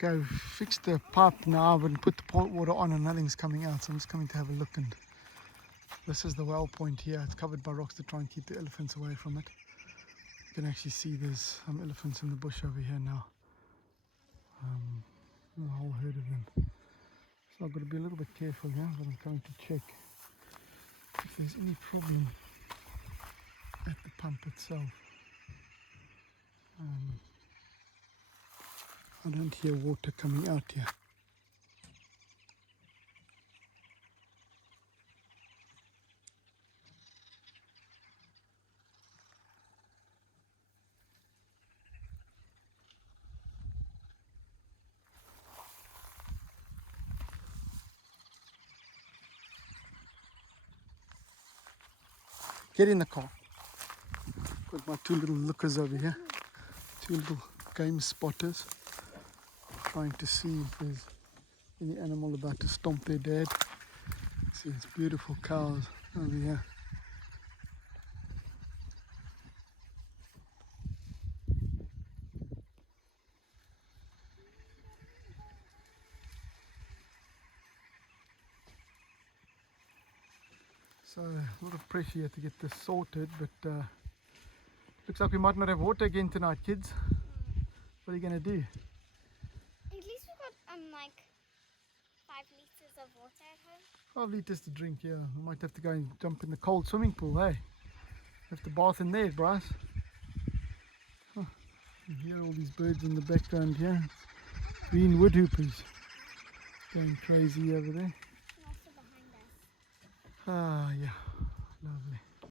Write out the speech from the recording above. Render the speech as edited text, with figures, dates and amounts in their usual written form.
Okay, we've fixed the pipe now and put the port water on and nothing's coming out. So I'm just coming to have a look, and this is the well point here. It's covered by rocks to try and keep the elephants away from it. You can actually see there's some elephants in the bush over here now. A whole herd of them. So I've got to be a little bit careful here, but I'm going to check if there's any problem at the pump itself. I don't hear water coming out here. Get in the car. Got my two little lookers over here. Two little game spotters. Trying to see if there's any animal about to stomp their dad. See, it's beautiful cows over here. So a lot of pressure here to get this sorted, but looks like we might not have water again tonight, kids. What are you going to do? At least we got like 5 liters of water at home. 5 liters to drink, yeah. We might have to go and jump in the cold swimming pool, hey? Have to bath in there, Bryce. Oh, you hear all these birds in the background here. Green woodhoopers going crazy over there. And also behind us. Ah, yeah.